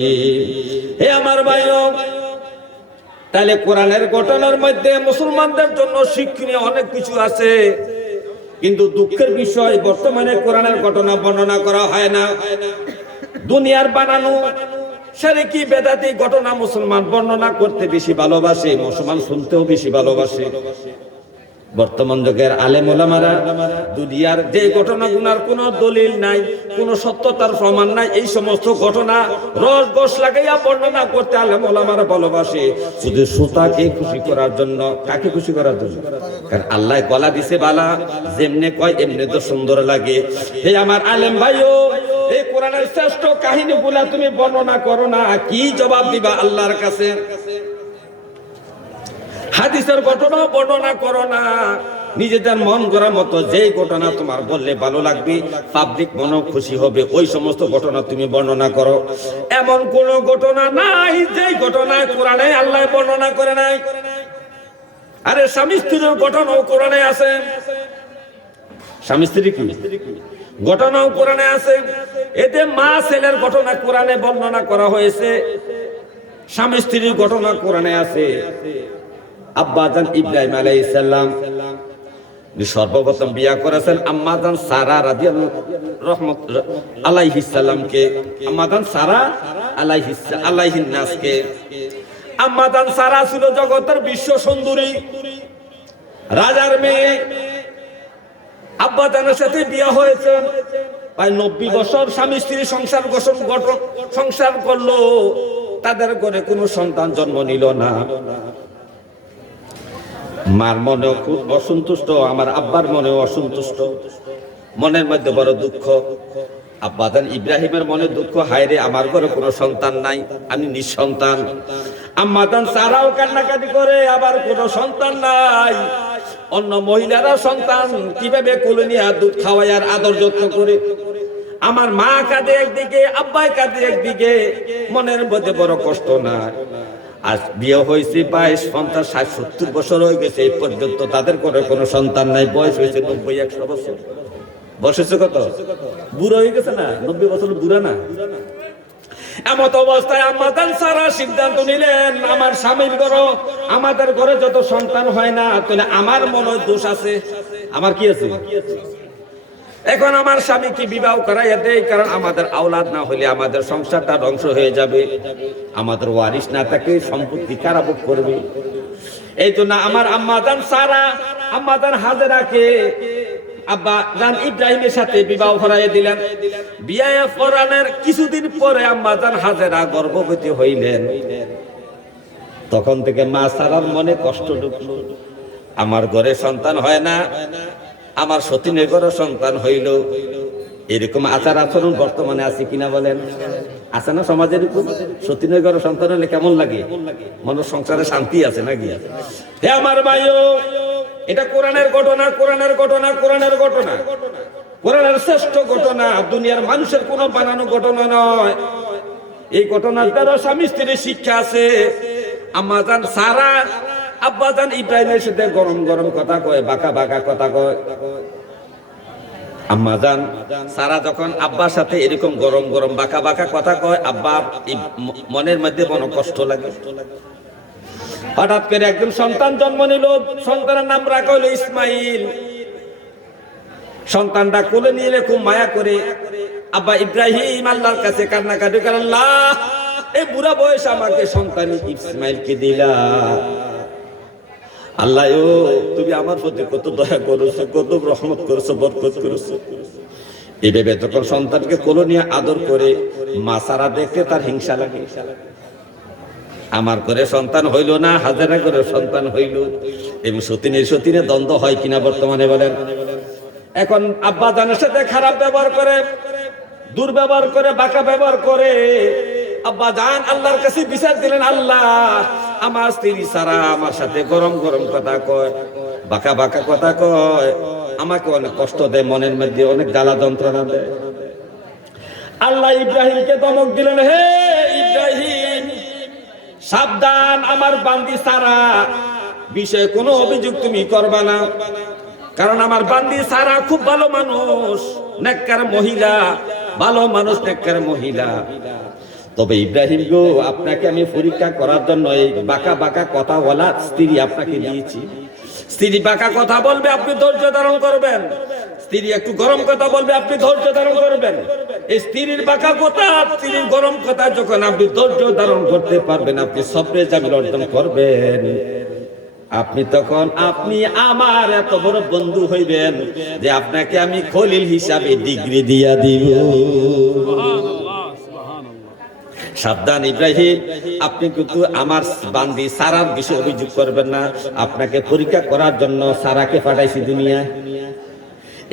হে আমার ভাইও, তাহলে কোরআনের ঘটনার মধ্যে মুসলমানদের জন্য শিক্ষণীয় অনেক কিছু আছে, কিন্তু দুঃখের বিষয় বর্তমানে কোরআনের ঘটনা বর্ণনা করা হয় না। দুনিয়ার বানানো শিরকি বেদাতি ঘটনা মুসলমান বর্ণনা করতে বেশি ভালোবাসে, মুসলমান শুনতেও বেশি ভালোবাসে। বর্তমান যুগের আলেম ওলামারা দুনিয়ার যে ঘটনাগুলোর কোনো দলিল নাই, কোনো সত্যতার প্রমাণ নাই, এই সমস্ত ঘটনা রস গোস লাগাইয়া বর্ণনা করতে আলেম ওলামারা ভালোবাসে, শুধু শ্রোতাকে খুশি করার জন্য। কাকে খুশি করার জন্য? কারণ আল্লাহ গলা দিছে বালা, যেমনে কয় এমনি তো সুন্দর লাগে। হে আমার আলেম ভাইও, এই কোরআনের শ্রেষ্ঠ কাহিনীগুলা তুমি বর্ণনা করো না, কি জবাব দিবা আল্লাহর কাছে? হাদিসের ঘটনা বর্ণনা করো না, নিজেদের মন গড়া মতো যেই ঘটনা তোমার বললে ভালো লাগবে, পাবলিক মনও খুশি হবে, ওই সমস্ত ঘটনা তুমি বর্ণনা করো। এমন কোন ঘটনা নাই যেই ঘটনায় কোরআনে আল্লাহ বর্ণনা করে নাই। আরে স্বামী স্ত্রীর ঘটনাও কোরআনে আছে, স্বামী স্ত্রী কি ঘটনাও কোরআনে আছে। এতে মা ছেলের ঘটনা কোরআনে বর্ণনা করা হয়েছে, স্বামী স্ত্রীর ঘটনা কোরআনে আছে। আব্বাজান ইব্রাহিম আলাইহিস সালাম সর্বপ্রথম বিয়া করেছেন আম্মাজান সারা আলাইহিস সালামকে। আম্মাজান সারা আলাইহিন নাসকে। আম্মাজান সারা ছিল জগতের বিশ্ব সুন্দরী, রাজার মেয়ে। আব্বাজানের সাথে বিয়া হয়েছে, প্রায় 90 বছর স্বামী স্ত্রী সংসার করলো, তাদের ঘরে কোনো সন্তান জন্ম নিল না। মার মনেও খুব অসন্তুষ্ট, আমার আব্বার মনেও অসন্তুষ্ট, মনের মধ্যে বড় দুঃখ। আব্বাজান ইব্রাহিমের মনে দুঃখ, হায়রে আমার ঘরে কোনো সন্তান নাই, আমি নিঃসন্তান। আম্মাজান সারাও কান্নাকাটি করে, আবার কোনো সন্তান নাই। অন্য মহিলারা সন্তান কিভাবে কোলে নিয়ে দুধ খাওয়ায় আর আদর যত্ন করে। আমার মা কাঁদে একদিকে, আব্বাই কাঁদে একদিকে, মনের মধ্যে বড় কষ্ট না। আজ বিয়ে হয়েছে 22, 50, 60, 70 বছর হয়ে গেছে, এই পর্যন্ত তাদের করে কোনো সন্তান নাই। বয়স হয়েছে 90, 100 বছর। বয়স হয়েছে কত? বুড়ো হয়ে গেছে না? 90 বছর বুড়া না? এমত অবস্থায় আম্মাজান সারা সিদ্ধান্ত নিলেন, আমার স্বামীর ঘরে, আমাদের ঘরে যত সন্তান হয় না, তাহলে আমার মনে দোষ আছে। আমার কি আছে? এখন আমার স্বামীকে বিবাহ করাইয়া দেয়, কারণ আমাদের আওলাদ না হলে আমাদের সংসারটা ধ্বংস হয়ে যাবে, আমাদের ওয়ারিস না থাকে, সম্পত্তি কারা ভোগ করবে। এই জন্য আমার আম্মাজান সারা আম্মাজান হাজেরাকে আব্বাজান ইব্রাহিমের সাথে বিবাহ করাইয়া দিলেন। বিয়ে করানোর কিছুদিন পরে আম্মাজান হাজেরা গর্ভবতী হইলেন। তখন থেকে মা সারার মনে কষ্ট ঢুকলো, আমার ঘরে সন্তান হয় না, আমার সতীনের ঘরে সন্তান হইল। এরকম আচার আচরণ বর্তমানে আছে কিনা বলেন? আছে না সমাজের উপর? সতীনের ঘরে সন্তান হলে কেমন লাগে? মনের সংসারে শান্তি আছে নাকি? হে আমার ভাইও, এটা কোরআনের ঘটনা, কোরআনের ঘটনা, কোরআনের ঘটনা, কোরআনের শ্রেষ্ঠ ঘটনা, দুনিয়ার মানুষের কোনো বানানো ঘটনা নয়। এই ঘটনার দ্বারা স্বামী স্ত্রীর শিক্ষা আছে। আম্মাজান সারা আব্বাজান ইব্রাহিমের সাথে গরম গরম কথা কয়, বাঁকা বাঁকা কথা কয়। আম্মাজান সারা যখন আব্বার সাথে এরকম গরম গরম বাঁকা বাঁকা কথা কয়, আব্বা মনের মধ্যে কোনো কষ্ট লাগে। হঠাৎ করে একজন সন্তান জন্ম নিল, সন্তানের নাম রাখা হলো ইসমাইল। সন্তানটা কোলে নিয়ে খুব মায়া করে আব্বা ইব্রাহিম আল্লাহর কাছে কান্নাকাটি করে, আল্লাহ, এই বুড়া বয়স আমাকে সন্তান ইসমাইলকে দিলা, আল্লাহ তুমি আমার প্রতি কত দয়া করেছো, কত রহমত করেছো, বরকত করেছো। এইভাবে যখন সন্তানকে কোলে নিয়ে আদর করে, মা সারা দেখতে তার হিংসা লাগে। আমার ঘরে সন্তান হইল না, হাজারা করে সন্তান হইল। এবং সতীনের দ্বন্দ্ব হয় কিনা বর্তমানে বলেন? এখন আব্বাজানের সাথে খারাপ ব্যবহার করে, দুর্ব্যবহার করে, বাঁকা ব্যবহার করে। আব্বাজান আল্লাহর কাছে বিচার দিলেন, আল্লাহ, আমার স্ত্রী সারা আমার সাথে গরম গরম কথা কয়, বাঁকা বাঁকা কথা কয়, আমাকে অনেক কষ্ট দেয়, মনের মধ্যে অনেক জ্বালা যন্ত্রণা দেয়। আল্লাহ ইব্রাহিমকে ধমক দিলেন, হে ইব্রাহিম, সাবধান, আমার বান্দি সারা বিষয়ে কোনো অভিযোগ তুমি করবা না, কারণ আমার বান্দি সারা খুব ভালো মানুষ, নেককার মহিলা, ভালো মানুষ, নেককার মহিলা। তবে ইব্রাহিম গো, আপনাকে আমি পরীক্ষা করার জন্য এই বাঁকা বাঁকা কথা বলা স্ত্রী আপনাকে দিয়েছি। স্ত্রী বাঁকা কথা বলবে, আপনি ধৈর্য ধারণ করবেন। স্ত্রী একটু গরম কথা বলবে, আপনি ধৈর্য ধারণ করবেন। এই স্ত্রীর বাঁকা কথা, স্ত্রীর গরম কথা যখন আপনি ধৈর্য ধারণ করতে পারবেন, আপনি সবরে জামিল অর্জন করবেন, আপনি তখন আপনি আমার এত বড় বন্ধু হইবেন যে আপনাকে আমি খলিল হিসাবে ডিগ্রি দিয়া দিব। সাবধান ইব্রাহিম, আপনি কিন্তু আমার বান্দি সারার বিষয়ে অভিযোগ করবেন না। আপনাকে পরীক্ষা করার জন্য সারাকে পাঠাইছি দুনিয়া।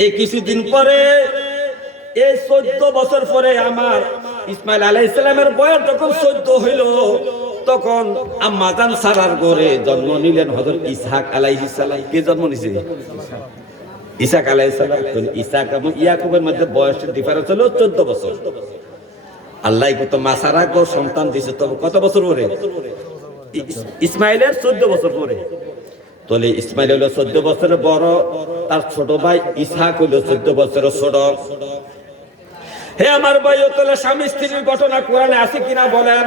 এই কিছুদিন পরে, এই 14 বছর পরে আমার ইসমাইল আলাইহিস সালামের বয়স যখন 14 হইল, তখন আম্মা জান সারার ঘরে জন্ম নিলেন হযরত ইসহাক আলাইহিস সালাম। কে জন্ম নিছে? ইসহাক আলাইহিস সালাম। ইসহাক এবং ইয়াকুবের মধ্যে বয়সের ডিফারেন্স হলো 14 বছর। আল্লাহ কত মাসারা গো সন্তান দিয়েছে, তবে কত বছর পরে? ইসমাইলের 14 বছর পরে। তাহলে ইসমাইল হলো 14 বছরের বড়, তার ছোট ভাই ইসহাক হলো 14 বছরের ছোট। হে আমার ভাই, তাহলে স্বামী স্ত্রীর ঘটনা কোরআনে আছে কিনা বলেন?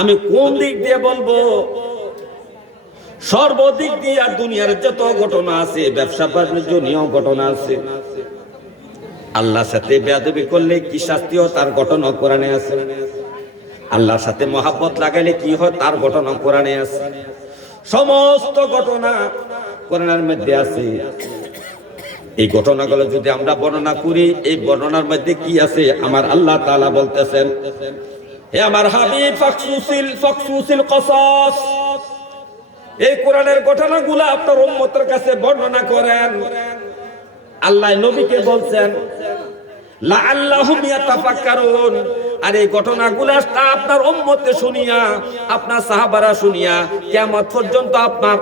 আমি কোন দিক দিয়ে বলবো? সর্বদিক দিয়ে। আর দুনিয়ার যত ঘটনা আছে, ব্যবসা বাণিজ্য নিয়েও ঘটনা আছে। আল্লাহর সাথে বেয়াদবি করলে কি শাস্তি হয় তার ঘটনা কোরআনে আছে। আল্লাহর সাথে মহাব্বত লাগাইলে কি হয় তার ঘটনা কোরআনে আছে। সমস্ত ঘটনা কোরআনের মধ্যে আছে। এই ঘটনাগুলো যদি আমরা বর্ণনা করি, এই বর্ণনার মধ্যে কি আছে আমার আল্লাহ তাআলা বলতেছেন, হে আমার হাবিব ফাকসুসিল কসাস, এই কোরআনের ঘটনাগুলো আপনার উম্মতের কাছে বর্ণনা করেন। আল্লাহ নবীকে বলছেন লাআল্লাহুম ইয়াতাফাক্কারুন। আর এই ঘটনাগুলো আপনার উম্মতে শুনিয়া, আপনার সাহাবারা শুনিয়া, কিয়ামত পর্যন্ত আপনার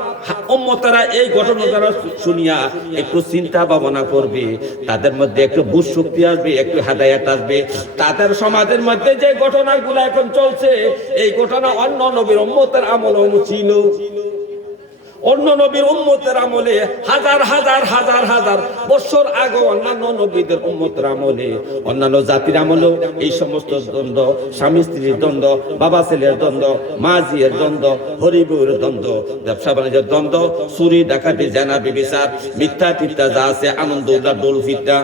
উম্মতেরা এই ঘটনাগুলো শুনিয়া একটু চিন্তা ভাবনা করবে। তাদের মধ্যে একটু বুঝ শক্তি আসবে, একটু হেদায়েত আসবে। তাদের সমাজের মধ্যে যে ঘটনাগুলো এখন চলছে, এই ঘটনা অন্য নবীর উম্মতের আমলেও ছিল। অন্য নবীর উম্মতের আমলে হাজার হাজার হাজার হাজার বছর আগে অন্যান্য নবীদের উম্মতের আমলে, অন্যান্য জাতির আমলেও এই সমস্ত দ্বন্দ্ব, স্বামী স্ত্রীর দ্বন্দ্ব, বাবা ছেলের দ্বন্দ্ব, মা জিয়ের দ্বন্দ্ব, হরিবুর দ্বন্দ্ব, ব্যবসা বাণিজ্যের দ্বন্দ্ব, চুরি ডাকাতি জানা বিবিচার, মিথ্যা টিথ্যা যা আছে, আনন্দ উল্লাস ডোল ফিট্টা,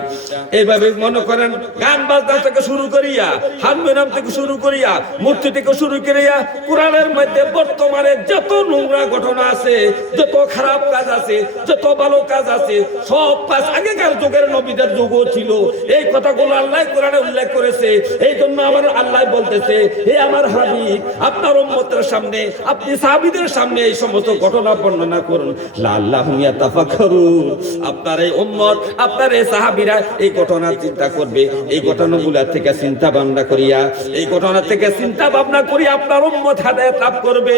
এইভাবে মনে করেন গান বাজনা থেকে শুরু করিয়া, হারমোনিয়াম থেকে শুরু করিয়া, মূর্তি থেকে শুরু করিয়া, কোরআনের মধ্যে বর্তমানে যত নোংরা ঘটনা আছে, যত খারাপ কাজ আছে, যত ভালো কাজ আছে, সব কাজ আগেকার যুগের নবীদের যুগও ছিল। এই কথাগুলো আল্লাহ কোরআনে উল্লেখ করেছে। এই জন্য আমার আল্লাহ বলতেছে, হে আমার হাবিব, আপনার উম্মতের সামনে, আপনি সাহাবীদের সামনে এই সমস্ত ঘটনা বর্ণনা করুন। লাআল্লাহুম ইয়াতাফাক্কারুন। আপনার এই উম্মত, আপনার এই সাহাবীরা এই ঘটনা চিন্তা করবে। এই ঘটনাগুলো থেকে চিন্তা ভাবনা করিয়া, এই ঘটনা থেকে চিন্তা ভাবনা করিয়া আপনার উম্মত হেদায়েত লাভ করবে।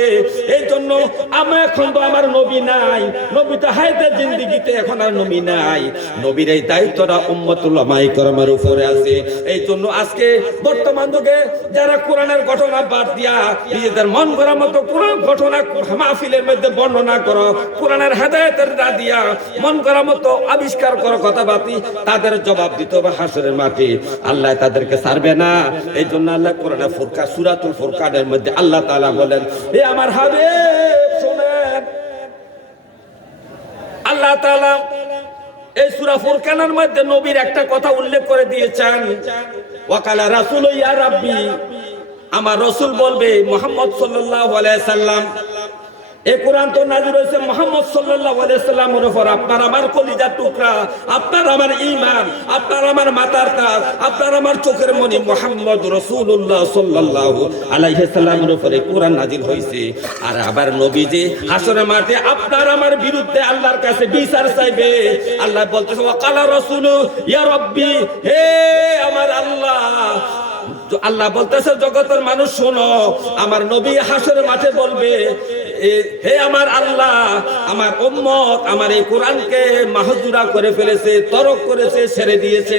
এই জন্য আমি এখন তো আমার নবী নাই, নবী তো হায়াতের জিন্দেগিতে এখন আর নবী নাই। নবীর এই দায়িত্বটা উম্মতুল উলামায়ে কেরামের উপরে আছে। এই জন্য আজকে বর্তমান যুগে যারা কোরআনের ঘটনা বাদ দিয়া নিজেদের মন করার মতো কোরআন ঘটনা মাহফিলের মধ্যে বর্ণনা করো, কোরআনের হেদায়েতের দা দিয়া মন করার মতো আবিষ্কার করো কথাবার্তা, তাদের জবাব দিতে হবে হাসরের মাঠে। আল্লাহ তাদেরকে ছাড়বে না। এই জন্য আল্লাহ কোরআনে ফুরকান, সূরাতুল ফুরকানের মধ্যে আল্লাহ তাআলা বলেন, হে আমার হাবিব শুনেন, আল্লাহ তাআলা এই সূরা ফুরকানের মধ্যে নবীর একটা কথা উল্লেখ করে দিয়েছেন, ওয়াকালা রাসূলু ইয়া রাব্বি, আমার রাসূল বলবে মুহাম্মদ সাল্লাল্লাহু আলাইহি সাল্লাম, এই কোরআন তো নাযিল হয়েছে মুহাম্মদ সাল্লাল্লাহু আলাইহি সাল্লামের উপর। আপনার আমার কলিজার টুকরা, আপনার আমার ঈমান, আপনার আমার মাথার তাজ, আপনার আমার চোখের মনি মুহাম্মদ রাসূলুল্লাহ সাল্লাল্লাহু আলাইহি সাল্লামের উপরে কোরআন নাযিল হয়েছে। আর আবার নবীজি হাসরের মাঠে আপনার আমার বিরুদ্ধে আল্লাহর কাছে বিচার চাইবে। আল্লাহ বলতেছে, ওয়াকালা রাসূলু ইয়া রাব্বি, হে আমার আল্লাহ। আল্লাহ বলতেছে, জগতের মানুষ শোনো, আমার নবী হাসরের মাঠে বলবে, হে আমার আল্লাহ, আমার উম্মত আমার এই কোরআনকে মাহজুরা করে ফেলেছে, তরক করেছে, ছেড়ে দিয়েছে।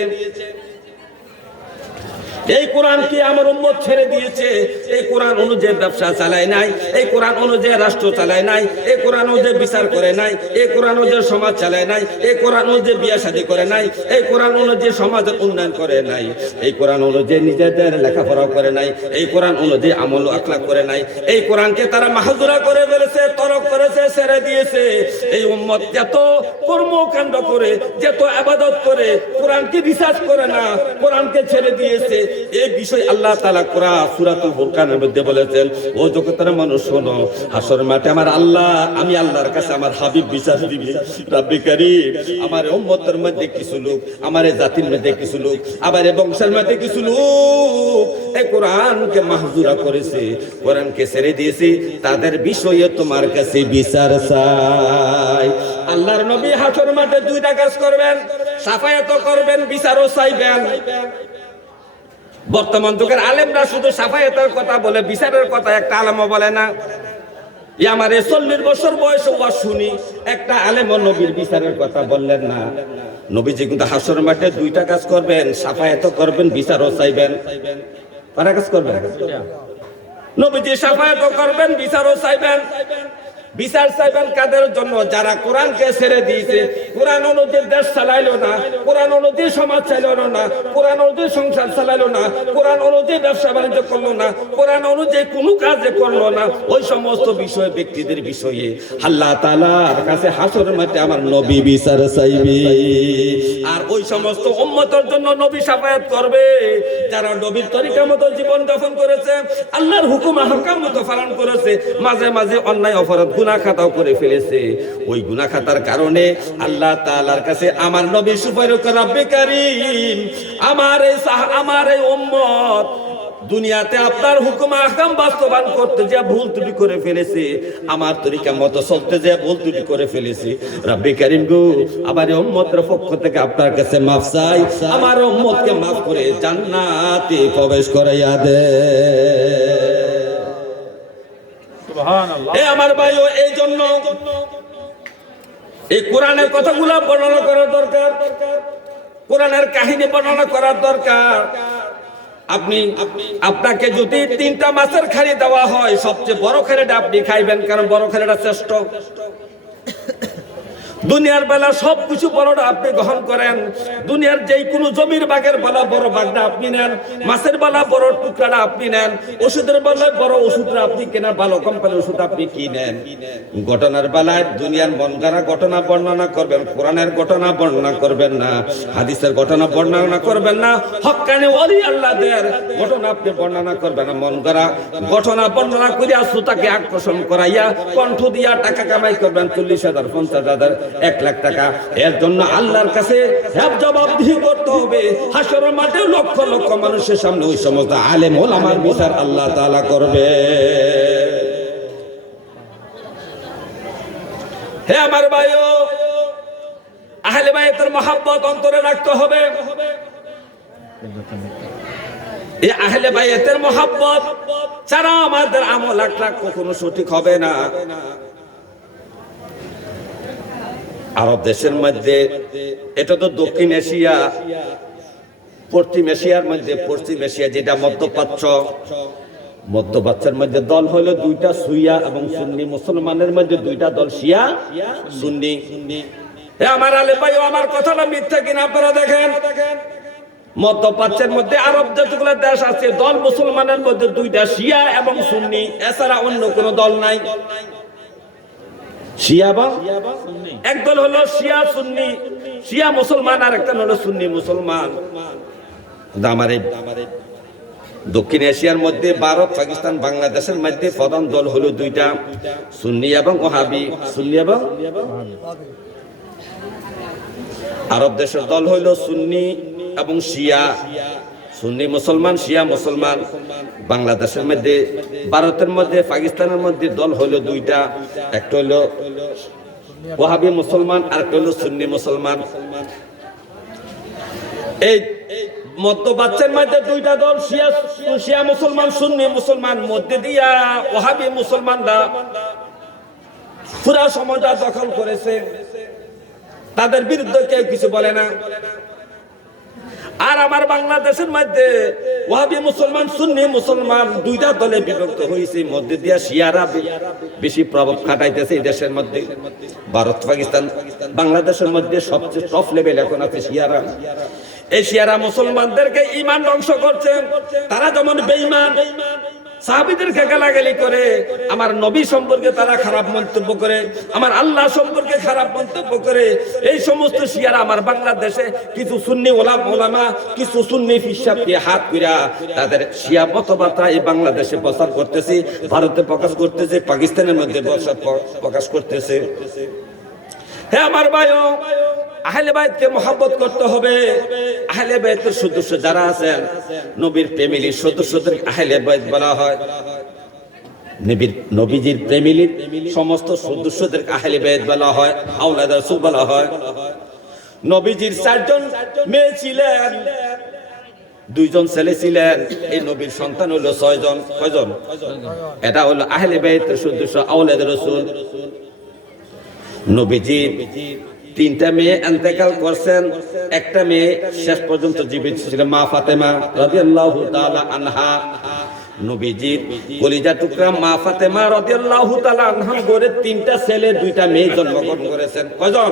এই কোরআনকে আমার উম্মত ছেড়ে দিয়েছে। এই কোরআন অনুযায়ী ব্যবসা চালায় নাই, এই কোরআন অনুযায়ী রাষ্ট্র চালায় নাই, এই কোরআন অনুযায়ী বিচার করে নাই, এই কোরআন অনুযায়ী সমাজ চালায় নাই, এই কোরআন অনুযায়ী বিয়ে শাদী করে নাই, এই কোরআন অনুযায়ী সমাজের উন্নয়ন করে নাই, এই কোরআন অনুযায়ী নিজেদের লেখাপড়া করে নাই, এই কোরআন অনুযায়ী আমল আখলাক করে নাই। এই কোরআনকে তারা মাহজুরা করে ফেলেছে, তরক করেছে, ছেড়ে দিয়েছে। এই উম্মত যত কর্মকাণ্ড করে, যত ইবাদত করে, কোরআনকে রিসার্চ করে না, কোরআনকে ছেড়ে দিয়েছে। এই বিষয় আল্লাহ তাআলা কোরআন সূরাতুল ফুরকানের মধ্যে বলেছেন, ও জগতের মানুষ শোনো, হাসর মাঠে আমার আল্লাহ, আমি আল্লাহর কাছে আমার হাবিব বিচার দিবে। রব্বে কারীম, আমার উম্মতের মধ্যে কিছু লোক, আমার এই জাতির মধ্যে কিছু লোক, আবার এই বংশের মধ্যে কিছু লোক এই কোরআনকে মাহজুরা করেছে, কোরআনকে ছেড়ে দিয়েছে, তাদের বিষয়ে তোমার কাছে বিচার চাই। আল্লাহর নবী হাসর মাঠে দুইটা কাজ করবেন, সাফায়াত করবেন, বিচারও চাইবেন। বর্তমান যুগের আলেমরা শুধু সাফায়াতের কথা বলে, বিচারের কথা একটা আলেমও বলে না। আমার 40 বছর বয়সে ওয়াজ শুনি, একটা আলেম ও নবীর বিচারের কথা বললেন না। নবীজি কিন্তু হাসর মাঠে দুইটা কাজ করবেন, সাফায়াত করবেন, বিচারও চাইবেন। কয়টা কাজ করবেন? নবীজি সাফায়াত করবেন, বিচারও চাইবেন। বিচার চাইবেন কাদের জন্য? যারা কোরআনকে ছেড়ে দিয়েছে, কোরআন অনুযায়ী দেশ চালাইলো না, কোরআন অনুযায়ী সমাজ চালাইলো না, কোরআন অনুযায়ী সংসার চালাইলো না, কোরআন অনুযায়ী ব্যবসা বাণিজ্য করলো না, কোরআন অনুযায়ী কোনো কাজে করলো না। ওই সমস্ত বিষয় ব্যক্তিদের বিষয়ে আল্লাহ তাআলার কাছে হাসর মাঠে আমার নবী বিচার চাইবে। আর ওই সমস্ত উম্মতের জন্য নবী শাফায়াত করবে যারা নবীর তরিকা মতো জীবন যাপন করেছে, আল্লাহর হুকুম আহকাম মতো পালন করেছে, মাঝে মাঝে অন্যায় অপরাধ গুনাহ খাতাও করে ফেলেছে। ওই গুনাহ খাতার কারণে আল্লাহ তাআলার কাছে আমার নবী সুপারিশ করে, রব্বে কারীম, আমার এই উম্মত দুনিয়াতে আপনার হুকুম আহকাম বাস্তবায়ন করতে যে ভুল ত্রুটি করে ফেলেছে, আমার তরিকা মতো চলতে যে ভুল ত্রুটি করে ফেলেছে, রব্বে কারীম গো, আমার এই উম্মতের পক্ষ থেকে আপনার কাছে মাফ চাই, আমার উম্মতকে মাফ করে জান্নাতে প্রবেশ করাইয়া দে। আমার ভাইও, এই জন্য এই কোরআনের কথাগুলো বর্ণনা করার দরকার, কোরআনের কাহিনী বর্ণনা করার দরকার। আপনাকে যদি 3টা মাছের খাড়ি দেওয়া হয়, সবচেয়ে বড় খাড়িটা আপনি খাইবেন, কারণ বড় খাড়িটা শ্রেষ্ঠ। দুনিয়ার বেলা সবকিছু বড়টা আপনি গ্রহণ করেন, দুনিয়ার যেই কোনো জমির বাগের বেলা বড় বাগটা আপনি নেন, মাছের বেলা বড় টুকরাটা আপনি নেন, ওষুধের বেলায় বড় ওষুধটা আপনি কেনেন, ভালো কোম্পানির ওষুধ আপনি কিনেন। ঘটনার বেলায় দুনিয়ার মন গড়া ঘটনা বর্ণনা করবেন, কোরআনের ঘটনা বর্ণনা করবেন না, হাদিসের ঘটনা বর্ণনা করবেন না, হক্কানি ওলি আল্লাহদের ঘটনা আপনি বর্ণনা করবেন না। মন গড়া ঘটনা বর্ণনা করিয়া শ্রোতাকে আকর্ষণ করাইয়া কণ্ঠ দিয়া টাকা কামাই করবেন, 40,000, 50,000, 1 লাখ টাকা। এর জন্য আল্লাহর কাছে জবাবদিহি করতে হবে। হাসরের মাঠে লক্ষ লক্ষ মানুষের সামনে ওই সমস্ত আলেম ওলামার বিচার আল্লাহ তাআলা করবে। হে আমার ভাইও, আহলে বাইতের মহব্বত অন্তরে রাখতে হবে। এই আহলে বাইতের মহব্বত ছাড়া আমাদের আমল আখলাক কখনো সঠিক হবে না। আরব দেশের মধ্যে, এটা তো দক্ষিণ এশিয়া, পশ্চিম এশিয়ার মধ্যে, পশ্চিম এশিয়া যেটা মধ্যপ্রাচ্যের মধ্যে দল হলো দুইটা, শিয়া এবং সুন্নি। মুসলমানের মধ্যে দুইটা দল, শিয়া সুন্নি। আমার আলে ভাই, আমার কথাটা মিথ্যা কিনা আপনারা দেখেন। মধ্যপ্রাচ্যের মধ্যে আরব যতগুলো দেশ আছে, দল মুসলমানের মধ্যে দুইটা, শিয়া এবং সুন্নি, এছাড়া অন্য কোনো দল নাই। শিয়া বা একদল হলো শিয়া সুন্নি, শিয়া মুসলমান, আর একটা হলো সুন্নি মুসলমান। দক্ষিণ এশিয়ার মধ্যে ভারত, পাকিস্তান, বাংলাদেশের মধ্যে প্রধান দল হলো দুইটা, সুন্নি এবং ওয়াহাবি। সুন্নি এবং আরব দেশের দল হলো সুন্নি এবং শিয়া, সুন্নি মুসলমান, শিয়া মুসলমান। বাংলাদেশের মধ্যে, ভারতের মধ্যে, পাকিস্তানের মধ্যে দল হলো দুইটা, একটা হলো ওয়াহাবি মুসলমান, আর একটা হলো সুন্নি মুসলমান। এই মধ্যপ্রাচ্যের মধ্যে দুইটা দল, শিয়া মুসলমান, সুন্নি মুসলমান, মধ্যে দিয়া ওয়াহাবি মুসলমানরা পুরা সময়টা দখল করেছে। তাদের বিরুদ্ধে কেউ কিছু বলে না। আর আমার বাংলাদেশের মধ্যে ওয়াহাবি মুসলমান সুন্নি মুসলমান দুইটা দলে বিভক্ত হয়েছে, মধ্যে দিয়া শিয়ারা বেশি প্রভাব খাটাইতেছে এই দেশের মধ্যে। ভারত পাকিস্তান বাংলাদেশের মধ্যে সবচেয়ে টপ লেভেল এখন আছে শিয়ারা। এই শিয়ারা মুসলমানদেরকে ঈমান ধ্বংস করছে। তারা যেমন বেঈমান, সাহাবীদেরকে গালাগালি করে, আমার নবী সম্পর্কে তারা খারাপ মন্তব্য করে, আমার আল্লাহ সম্পর্কে খারাপ মন্তব্য করে। এই সমস্ত শিয়ারা আমার বাংলাদেশে কিছু সুন্নি ওলামা কিছু সুন্নি ফিসাবকে হাত কইরা তাদের শিয়া মতবাদটা এই বাংলাদেশে প্রচার করতেছে, ভারতে প্রকাশ করতেছে, পাকিস্তানের মধ্যে প্রকাশ করতেছে। হে আমার ভাইও, আহলে বাইতকে মহব্বত করতে হবে। আহলে বাইতের সদস্য যারা আছেন, নবীর ফ্যামিলির সদস্যদের আহলে বাইত বলা হয়। নবীজির ফ্যামিলির সমস্ত সদস্যদের আহলে বাইত বলা হয়, আওলাদ রাসূল বলা হয়। নবীজির 4 জন মেয়ে ছিলেন, 2 জন ছেলে ছিলেন। এই নবীর সন্তান হলো 6 জন। কয়জন? এটা হলো আহলে বাইতের সদস্য, আওলাদ রাসূল। নবীজি 3টা মেয়ে ইন্তেকাল করছেন, একটা মেয়ে শেষ পর্যন্ত জীবিত ছিল, মা ফাতেমা রাদিয়াল্লাহু তাআলা আনহা। নবীজির কলিজা টুকরা মা ফাতেমা রাদিয়াল্লাহু তাআলা আনহা ঘরে 3টা ছেলে 2টা মেয়ে জন্মগ্রহণ করেছেন। কয়জন?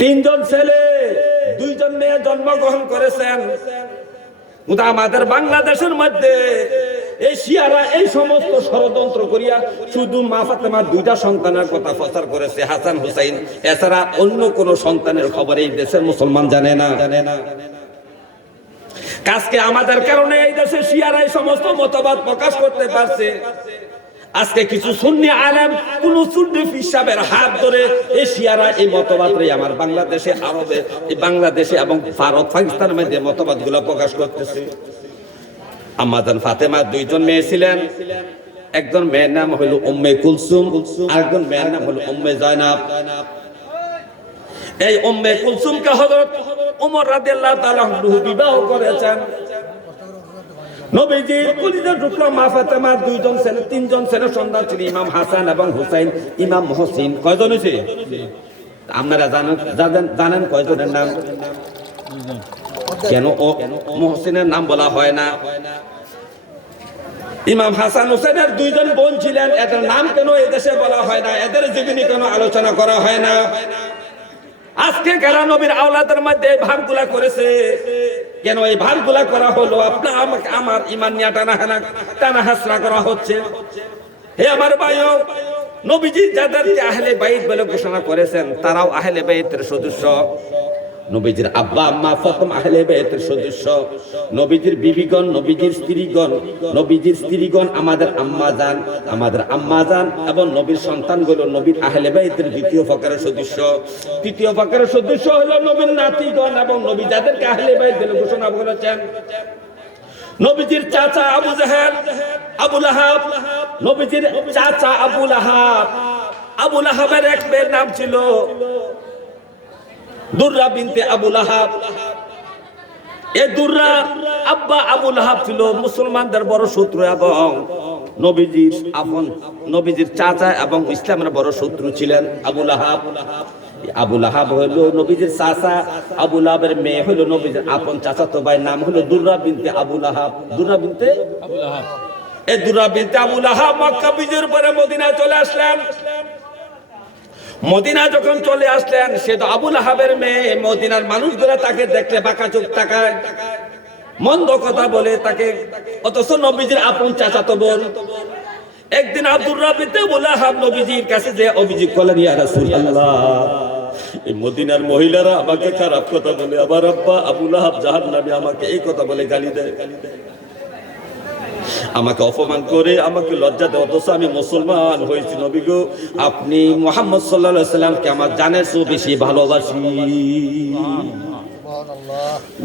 3 জন ছেলে 2 জন মেয়ে জন্মগ্রহণ করেছেন। কিন্তু আমাদের বাংলাদেশের মধ্যে এই শিয়ারা এই সমস্ত ষড়যন্ত্র করিয়া শুধু মা ফাতেমার 2টা সন্তানের কথা প্রচার করেছে, হাসান হুসাইন। এছাড়া অন্য কোন সন্তানের খবর এই দেশের মুসলমান জানে না। আজকে আমাদের কারণে এই দেশে শিয়ারা এই সমস্ত মতবাদ প্রকাশ করতে পারছে। আজকে কিছু সুন্নি আলেম, কোন সুন্নি ফিসাবের হাত ধরে এই শিয়ারা এই মতবাদরে আমার বাংলাদেশে, আরবে, এই বাংলাদেশে এবং ভারত পাকিস্তানের মধ্যে মতবাদগুলো প্রকাশ করতেছে। আম্মাজান ফাতেমা 2 জন মেয়ে ছিলেন। একজন মেয়ের নাম হলো উম্মে কুলসুম, আরেকজন মেয়ের নাম হলো উম্মে জয়নাব। এই উম্মে কুলসুমকে হযরত ওমর রাদিয়াল্লাহু তাআলা বিবাহ করেছেন। নবীজি কলিজার টুকরা মা ফাতেমার 2 জন ছেলে, 3 জন ছেলে সন্তান ছিল, ইমাম হাসান এবং হুসাইন, ইমাম মুহসিন। কয়জন হয়েছে আপনারা জানেন কয়জনের নাম? কেন ও মুহসিনের নাম বলা হয় না? ইমাম হাসান হুসাইনের 2 জন বোন ছিলেন, এদের নাম কেন এদেশে বলা হয় না? এদের জীবনী কেন আলোচনা করা হয় না? আজকে কারা নবীর আওলাদের মধ্যে ভাগগুলা করেছে? কেন এই ভাগগুলা করা হলো? আপনার আমার ঈমান নিয়ে টানা হাসরা করা হচ্ছে। হে আমার ভাইও, নবীজি যাদেরকে আহলে বাইত বলে ঘোষণা করেছেন তারাও আহলে বাইতের সদস্য। নবীজির আব্বা আম্মা ফাতেমা আহলে বাইতের সদস্য। নবীজির বিবিগণ, নবীজির স্ত্রীগণ আমাদের আম্মাজান এবং নবীর সন্তানগুলো নবীর আহলে বাইতের 2য় ফকরের সদস্য। 3য় ফকরের সদস্য হলো নবীর নাতিগণ এবং নবী যাদেরকে আহলে বাইত বলে ঘোষণা করেছেন। নবীজির চাচা আবু জাহেল, আবু লাহাব, নবীজির চাচা আবু লাহাব। আবু লাহাবের এক মেয়ের নাম ছিল দুররা বিনতে আবু লাহাব। এই দুররা আব্বা আবু লাহাব ছিল মুসলমানদের বড় শত্রু এবং নবীজির চাচা এবং ইসলামের বড় শত্রু ছিলেন আবু লাহাব। আবু লাহাব হলো নবীজির চাচা, আবু লাহাবের মেয়ে হলো নবীজির আপন চাচাতো ভাই, নাম হলো দুররা বিনতে আবু লাহাব। দুররা বিনতে আবু লাহাব। এই দুররা বিনতে আবু লাহাব মক্কা বিজয়ের পরে মদিনায় চলে আসলেন। মদিনা যখন চলে আসলেন, সে তো আবু লাহাবের মেয়ে। মদিনার মানুষগুলো তাকে দেখলে বাঁকা চোখ তাকায়, মন্দ কথা বলে তাকে, অথচ নবীজির আপন চাচাতো বোন। একদিন আব্দুর রাবিতে আবু লাহাব নবীজির কাছে যে অভিযোগ করলেন, ইয়া রাসূলুল্লাহ, এই মদিনার মহিলারা আমাকে খারাপ কথা বলে, আমার আব্বা আবু লাহাব জাহান্নামী, আমাকে এই কথা বলে গালি দেয়, আমাকে অপমান করে, আমাকে লজ্জা দেয়, অথচ আমি মুসলমান হয়েছি। নবী গো, আপনি মুহাম্মদ সাল্লাল্লাহু আলাইহি সাল্লামকে আমার জানের চেয়ে বেশি ভালোবাসি।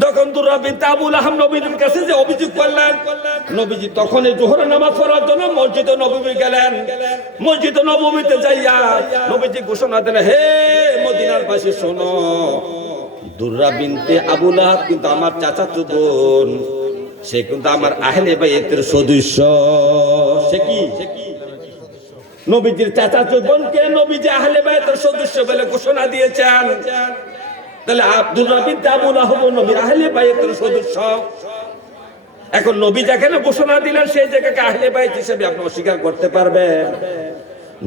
তখন দুররা বিনতে আবু লাহাব নবীর কাছে যে অভিযোগ করলেন, নবীজি তখন জোহরের নামাজ পড়ার জন্য মসজিদে নববী গেলেন। মসজিদে নববীতে যাইয়া নবীজি ঘোষণা দিলেন, হে মদিনার বাসী শোনো, দুররা বিনতে আবু লাহাব কিন্তু আমার চাচাতো বোন, সে কিন্তু আমার আহলে বাইতের সদস্য। সে কি? নবীজির চাচাতো বোনকে নবীজি আহলে বাইতের সদস্য বলে ঘোষণা দিয়েছেন। তাহলে আব্দুল রাবিদ আবুল আহব নবীর আহলে বাইতের সদস্য। এখন নবী যেখানে ঘোষণা দিলেন সেই জায়গাকে আহলে বাইত হিসেবে আপনি অস্বীকার করতে পারবেন?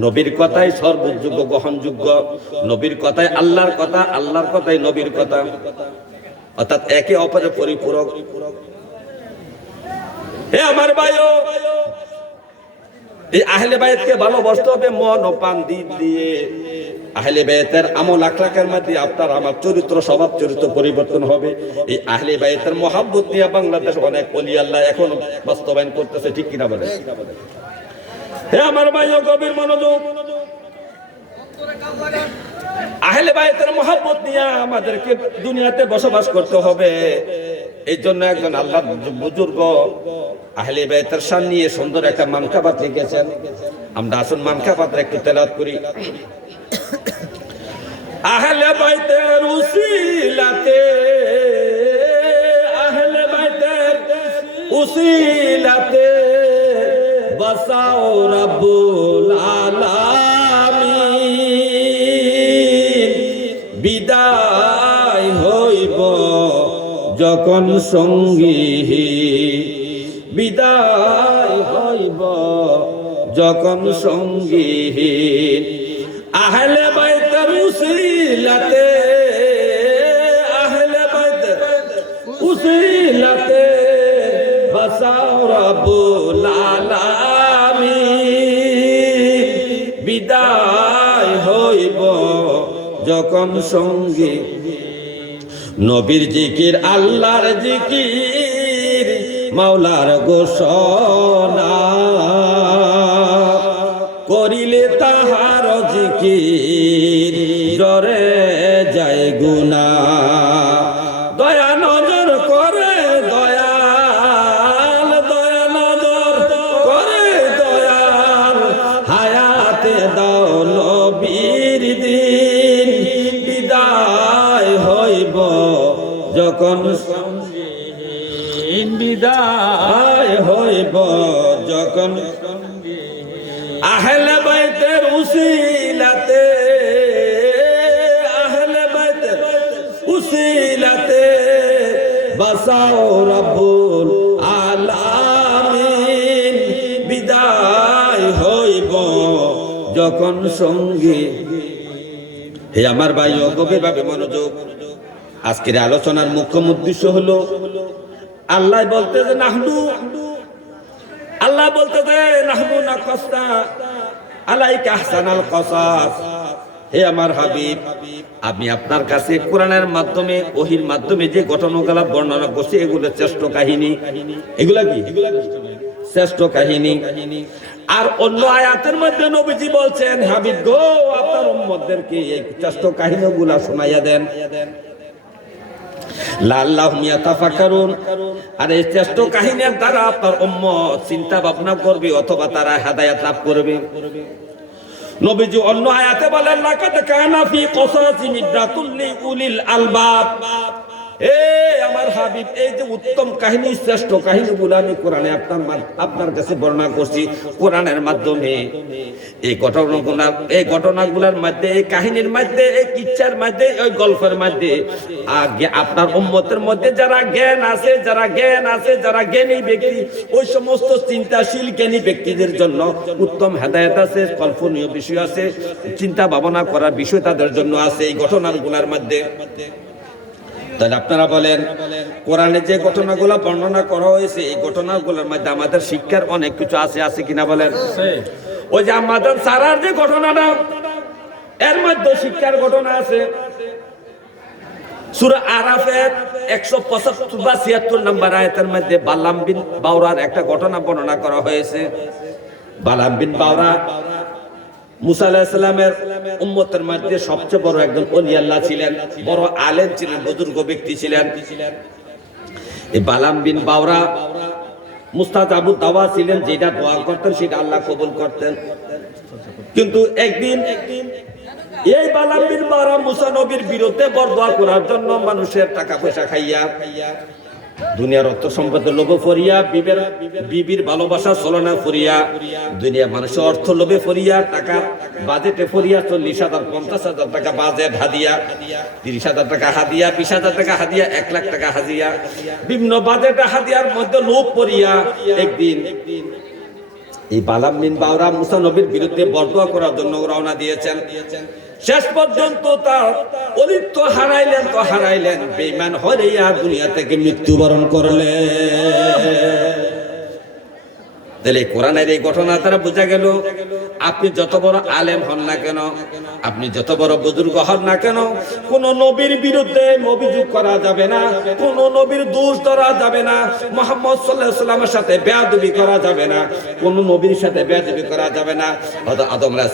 নবীর কথাই সর্বযোগ্য গ্রহণযোগ্য, নবীর কথাই আল্লাহর কথা, আল্লাহর কথাই নবীর কথা, অর্থাৎ একে অপরের পরিপূরক। হে আমার ভাইও, এই আহলে বাইতকে ভালোবাসতে হবে মন ও প্রাণ দিয়ে। আহলে বাইতের আমল আখলাকের মধ্যে আপনার আমার চরিত্র, স্বভাব চরিত্র পরিবর্তন হবে। এই আহলে বাইতের মহাব্বত নিয়ে বাংলাদেশ অনেক ওলি আল্লাহ এখন বাস্তবায়ন করতেছে, ঠিক কিনা বলে? হে আমার ভাইও, গভীর মনোযোগ। আহলে বাইতের মহাব্বত নিয়ে আমাদেরকে দুনিয়াতে বসবাস করতে হবে। এই জন্য একজন আল্লাহর বুজুর্গ আহলে বাইতের শান নিয়ে সুন্দর একটা মানকাবাত লিখেছেন। আমরা আসুন মানকাবাতটা একটু তেলাওয়াত করি। আহলে বাইতের উসিলাতে, আহলে বাইতের উসিলাতে বাসাও রাব্বুল আলামিন। বিদায় হইব যখন সঙ্গী, বিদায় হইব যখন সঙ্গী। আহলে বাইতের উসিলাতে, আহলে বাইতের উসিলাতে বাসাও রাব্বুল আলামিন। বিদায় হইব যখন সঙ্গী। নবীর জিকির, আল্লাহর জিকির, মাওলার ঘোষণা করিলে তাহার জিকির জরে যায় গুনাহ। দয়া নজর করে দয়াল, দয়া নজর করে দয়াল, হায়াতে দাও নবীর দিন। বিদায় হইব যখন সঙ্গী, বিদায় হইব যখন সঙ্গী। আহলে বাইতের উসিলাতে, আহলে বাইতের উসিলাতে বাসাও রাব্বুল আলামিন। বিদায় হইব যখন সঙ্গী। হে আমার ভাই, গভীরভাবে মনোযোগ। আজকের আলোচনার মুখ্য উদ্দেশ্য হলো আল্লাহ বলতেছে নাহনু, আল্লাহ বলতেছে নাহনু নাকাসনা আলাইকা আহসানাল কসাস। হে আমার হাবিব, আমি আপনার কাছে কোরআনের মাধ্যমে, ওহীর মাধ্যমে যে ঘটনাগুলো বর্ণনা করছি এগুলো শ্রেষ্ঠ কাহিনী। এগুলা কি? শ্রেষ্ঠ কাহিনী। আর অন্য আয়াতের মধ্যে নবীজি বলছেন, হাবিব গো, আপনার উম্মতদেরকে এই শ্রেষ্ঠ কাহিনীগুলো শোনাইয়া দেন, লাআল্লাহুম ইয়াতাফাক্কারুন। আর এই শ্রেষ্ঠ কাহিনীর দ্বারা আপনার উম্মত চিন্তা ভাবনা করবে অথবা তারা হেদায়েত লাভ করবে। নবীজি অন্য আয়াতে বলেন, লাকাদ কানা ফি কসাসিম ইবরাতুল লিউলিল আলবাব। আমার হাবিব, এই যে উত্তম কাহিনী, শ্রেষ্ঠ কাহিনীগুলো আমি কোরআনে আপনার কাছে বর্ণনা করছি কোরআনের মাধ্যমে। এই ঘটনাগুলোর মধ্যে, এই কাহিনীর মধ্যে, এই কিচ্ছার মধ্যে, ওই গল্পের মধ্যে আপনার উম্মতের মধ্যে যারা জ্ঞান আছে, যারা জ্ঞান আছে, যারা জ্ঞানী ব্যক্তি, ওই সমস্ত চিন্তাশীল জ্ঞানী ব্যক্তিদের জন্য উত্তম হেদায়েত আছে, কল্পনীয় বিষয় আছে, চিন্তা ভাবনা করার বিষয় তাদের জন্য আছে এই ঘটনাগুলোর মধ্যে। তাহলে আপনারা বলেন, কোরআনে যে ঘটনাগুলো বর্ণনা করা হয়েছে এই ঘটনাগুলোর মধ্যে আমাদের শিক্ষার অনেক কিছু আছে, আছে কিনা বলেন? ওই যে আমাদের সারার যে ঘটনাটা, এর মধ্যে শিক্ষার ঘটনা আছে। সূরা আরাফের 175 বা 76 নম্বর আয়াতের মধ্যে বালাম বিন বাওরার একটা ঘটনা বর্ণনা করা হয়েছে। বালাম বিন বাওরা মুসা আলাইহিস সালামের উম্মতের মধ্যে সবচেয়ে বড় একজন ওলি আল্লাহ ছিলেন, বড় আলেম ছিলেন, বুজুর্গ ব্যক্তি ছিলেন। এই বালাম বিন বাওরা মুস্তাজাবুদ দাওয়া ছিলেন, যেটা দোয়া করতেন সেটা আল্লাহ কবুল করতেন। কিন্তু একদিন এই বালাম বিন বাওরা মুসা নবীর বিরুদ্ধে বরদোয়া করার জন্য মানুষের টাকা পয়সা খাইয়া দুনিয়ার অর্থ সম্পদের লোভে ফরিয়া, বিবির ভালোবাসা ছলনা ফরিয়া, দুনিয়া মানুষের অর্থ লোভে ফরিয়া, টাকা বাজেটে ফরিয়া, 40,000 50,000 টাকা বাজেট হাদিয়া, 30,000 টাকা হাদিয়া, 20,000 টাকা হাদিয়া, 1 লাখ টাকা হাদিয়া, বিভিন্ন বাজেটে হাদিয়ার মধ্যে লোভ ফরিয়া একদিন এই বালাম বিন বাওরা মুসা নবীর বিরুদ্ধে বরদোয়া করার জন্য রওনা দিয়েছেন। শেষ পর্যন্ত তার অলিত্ব হারাইলেন, বেঈমান হইয়া দুনিয়া থেকে মৃত্যুবরণ করলেন। তাহলে কোরআনের এই ঘটনা দ্বারা বোঝা গেল, আপনি যত বড় আলেম হন না কেন, আপনি যত বড় বুজুর্গ হন না কেন, কোন নবীর বিরুদ্ধে অভিযোগ করা যাবে না, কোন নবীর দোষ ধরা যাবে না, মুহাম্মদ সাল্লাল্লাহু আলাইহি ওয়াসাল্লামের সাথে বেয়াদবি করা যাবে না, কোন নবীর সাথে বেয়াদবি করা যাবে না। হযরত আদম আলাইহিস